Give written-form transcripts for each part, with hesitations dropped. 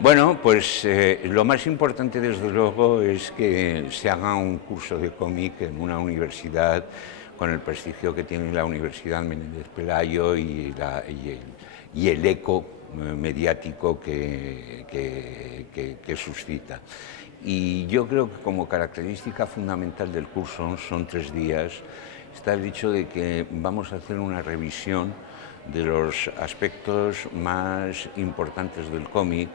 Bueno, pues lo más importante desde luego es que se haga un curso de cómic en una universidad con el prestigio que tiene la Universidad Menéndez Pelayo y el eco mediático que suscita. Y yo creo que como característica fundamental del curso son 3 días, está el hecho de que vamos a hacer una revisión de los aspectos más importantes del cómic,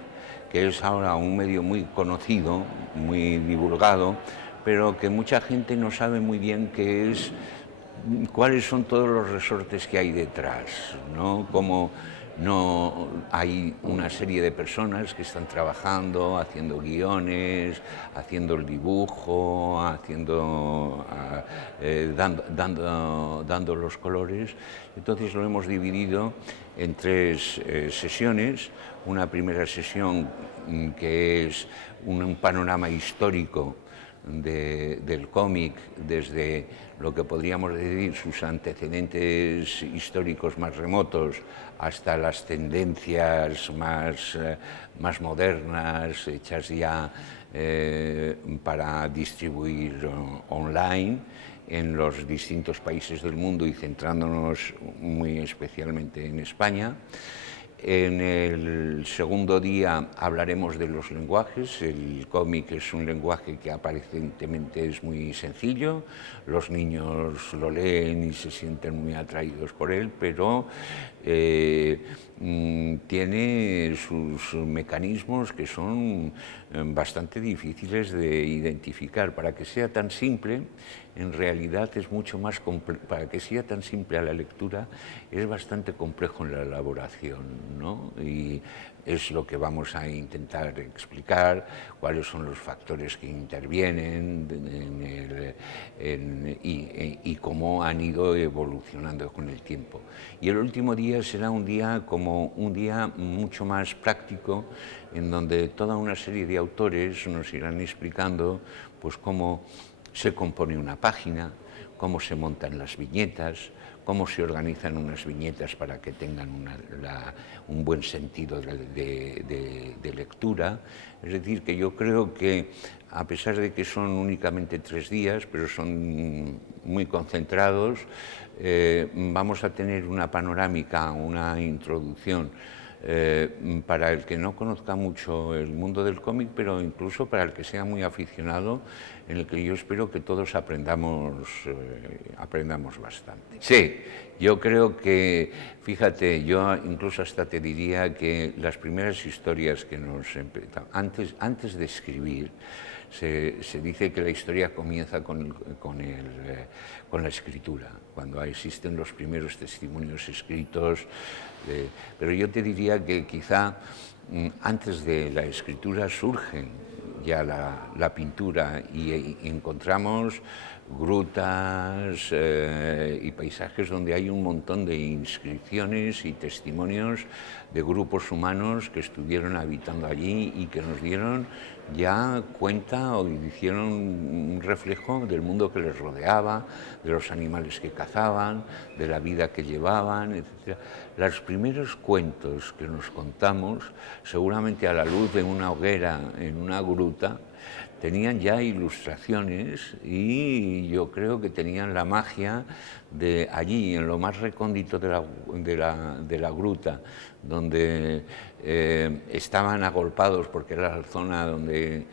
que es ahora un medio muy conocido, muy divulgado, pero que mucha gente no sabe muy bien qué es, cuáles son todos los resortes que hay detrás, ¿no? Como no hay una serie de personas que están trabajando, haciendo guiones, haciendo el dibujo, dando los colores. Entonces lo hemos dividido en 3 sesiones. Una primera sesión que es un panorama histórico del cómic desde lo que podríamos decir sus antecedentes históricos más remotos hasta las tendencias más modernas, hechas ya para distribuir online en los distintos países del mundo y centrándonos muy especialmente en España. En el segundo día hablaremos de los lenguajes. El cómic es un lenguaje que aparentemente es muy sencillo, los niños lo leen y se sienten muy atraídos por él, pero tiene sus mecanismos que son bastante difíciles de identificar. Para que sea tan simple, en realidad es mucho más para que sea tan simple a la lectura, es bastante complejo en la elaboración, ¿no? Y es lo que vamos a intentar explicar, cuáles son los factores que intervienen y cómo han ido evolucionando con el tiempo. Y el último día será un día mucho más práctico, en donde toda una serie de autores nos irán explicando pues cómo se compone una página, cómo se montan las viñetas, cómo se organizan unas viñetas para que tengan un buen sentido de lectura. Es decir, que yo creo que a pesar de que son únicamente 3 días, pero son muy concentrados, vamos a tener una panorámica, una introducción para el que no conozca mucho el mundo del cómic, pero incluso para el que sea muy aficionado, en el que yo espero que todos aprendamos bastante. Sí, yo creo que, fíjate, yo incluso hasta te diría que las primeras historias que antes de escribir, se dice que la historia comienza con la escritura, cuando existen los primeros testimonios escritos. Pero yo te diría que quizá antes de la escritura surgen ya la pintura y encontramos grutas y paisajes donde hay un montón de inscripciones y testimonios de grupos humanos que estuvieron habitando allí y que nos dieron ya cuenta o hicieron un reflejo del mundo que les rodeaba, de los animales que cazaban, de la vida que llevaban, etc. Los primeros cuentos que nos contamos, seguramente a la luz de una hoguera en una gruta, tenían ya ilustraciones y yo creo que tenían la magia de allí, en lo más recóndito de la gruta, donde estaban agolpados porque era la zona donde,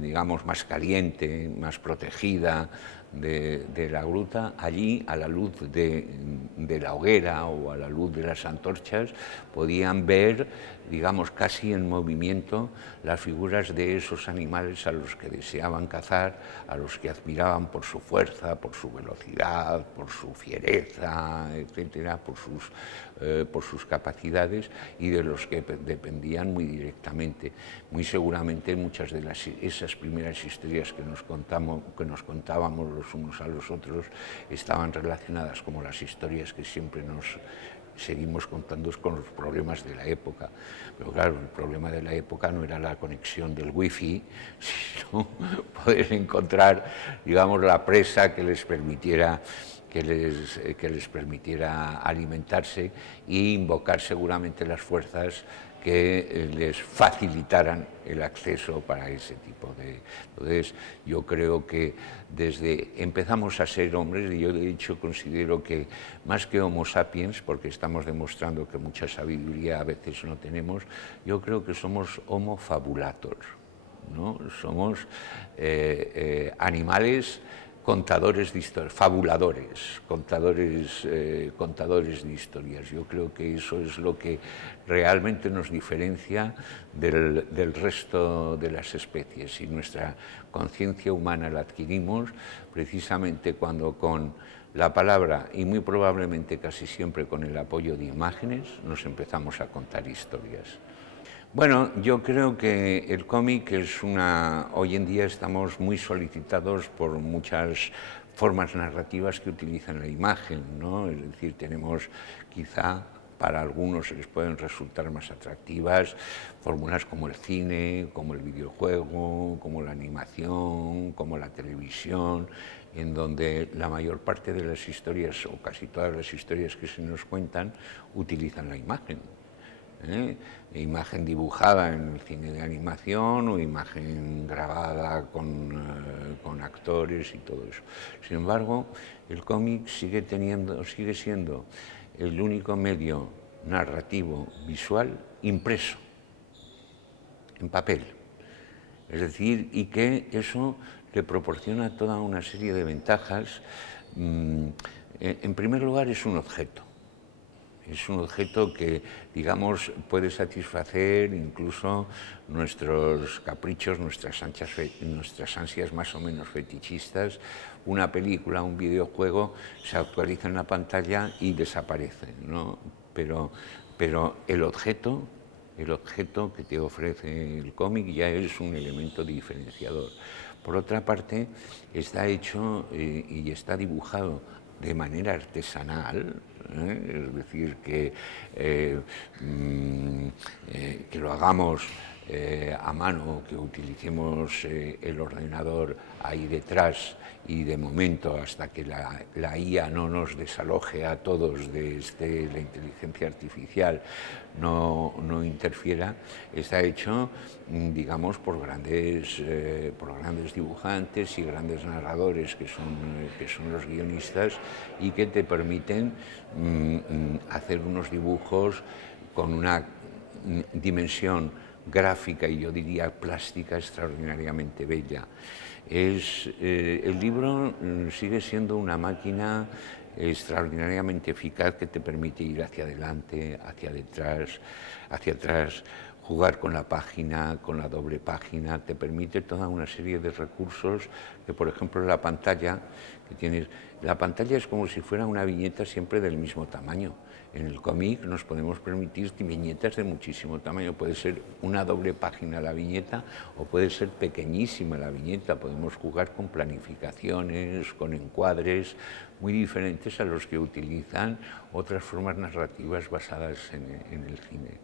digamos, más caliente, más protegida de la gruta. Allí, a la luz de la hoguera o a la luz de las antorchas, podían ver, digamos, casi en movimiento las figuras de esos animales a los que deseaban cazar, a los que admiraban por su fuerza, por su velocidad, por su fiereza, etcétera, por sus capacidades, y de los que dependían muy directamente. Muy seguramente muchas de esas primeras historias que nos contábamos los unos a los otros estaban relacionadas, como las historias que siempre nos seguimos contando, con los problemas de la época. Pero claro, el problema de la época no era la conexión del wifi, sino poder encontrar, digamos, la presa que les permitiera alimentarse e invocar seguramente las fuerzas que les facilitaran el acceso para ese tipo de... Entonces, yo creo que desde empezamos a ser hombres, y yo de hecho considero que más que Homo sapiens, porque estamos demostrando que mucha sabiduría a veces no tenemos, yo creo que somos Homo fabulator, ¿no? Somos animales contadores de historias, fabuladores, contadores de historias. Yo creo que eso es lo que realmente nos diferencia del resto de las especies, y nuestra conciencia humana la adquirimos precisamente cuando con la palabra, y muy probablemente casi siempre con el apoyo de imágenes, nos empezamos a contar historias. Bueno, yo creo que el cómic es hoy en día estamos muy solicitados por muchas formas narrativas que utilizan la imagen, ¿no? Es decir, tenemos quizá, para algunos les pueden resultar más atractivas, fórmulas como el cine, como el videojuego, como la animación, como la televisión, en donde la mayor parte de las historias, o casi todas las historias que se nos cuentan, utilizan la imagen. Imagen dibujada en el cine de animación o imagen grabada con actores y todo eso. Sin embargo, el cómic sigue siendo el único medio narrativo visual impreso, en papel. Es decir, y que eso le proporciona toda una serie de ventajas. En primer lugar, es un objeto. Es un objeto que, digamos, puede satisfacer incluso nuestros caprichos, nuestras ansias más o menos fetichistas. Una película, un videojuego, se actualiza en la pantalla y desaparece, ¿no? Pero el objeto que te ofrece el cómic ya es un elemento diferenciador. Por otra parte, está hecho y está dibujado de manera artesanal, es decir, que lo hagamos a mano, que utilicemos el ordenador ahí detrás, y de momento, hasta que la IA no nos desaloje a todos desde la inteligencia artificial, no interfiera, está hecho, digamos, por grandes dibujantes y grandes narradores que son los guionistas, y que te permiten hacer unos dibujos con una dimensión gráfica y yo diría plástica extraordinariamente bella. El libro sigue siendo una máquina extraordinariamente eficaz que te permite ir hacia adelante, hacia detrás, hacia atrás, jugar con la página, con la doble página, te permite toda una serie de recursos que, por ejemplo, la pantalla es como si fuera una viñeta siempre del mismo tamaño. En el cómic nos podemos permitir viñetas de muchísimo tamaño. Puede ser una doble página la viñeta o puede ser pequeñísima la viñeta. Podemos jugar con planificaciones, con encuadres muy diferentes a los que utilizan otras formas narrativas basadas en el cine.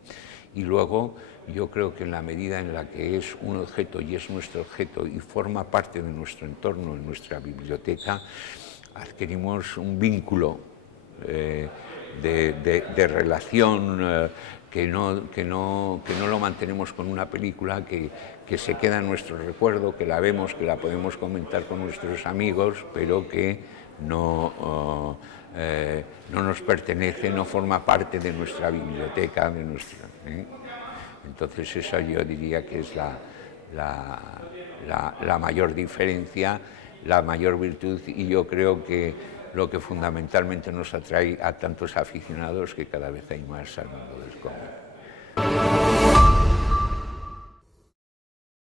Y luego yo creo que en la medida en la que es un objeto y es nuestro objeto y forma parte de nuestro entorno, en nuestra biblioteca, adquirimos un vínculo de relación que no lo mantenemos con una película que se queda en nuestro recuerdo, que la vemos, que la podemos comentar con nuestros amigos, pero que no nos pertenece, no forma parte de nuestra biblioteca, Entonces esa yo diría que es la mayor diferencia, la mayor virtud, y yo creo que lo que fundamentalmente nos atrae a tantos aficionados, que cada vez hay más al mundo del cómic.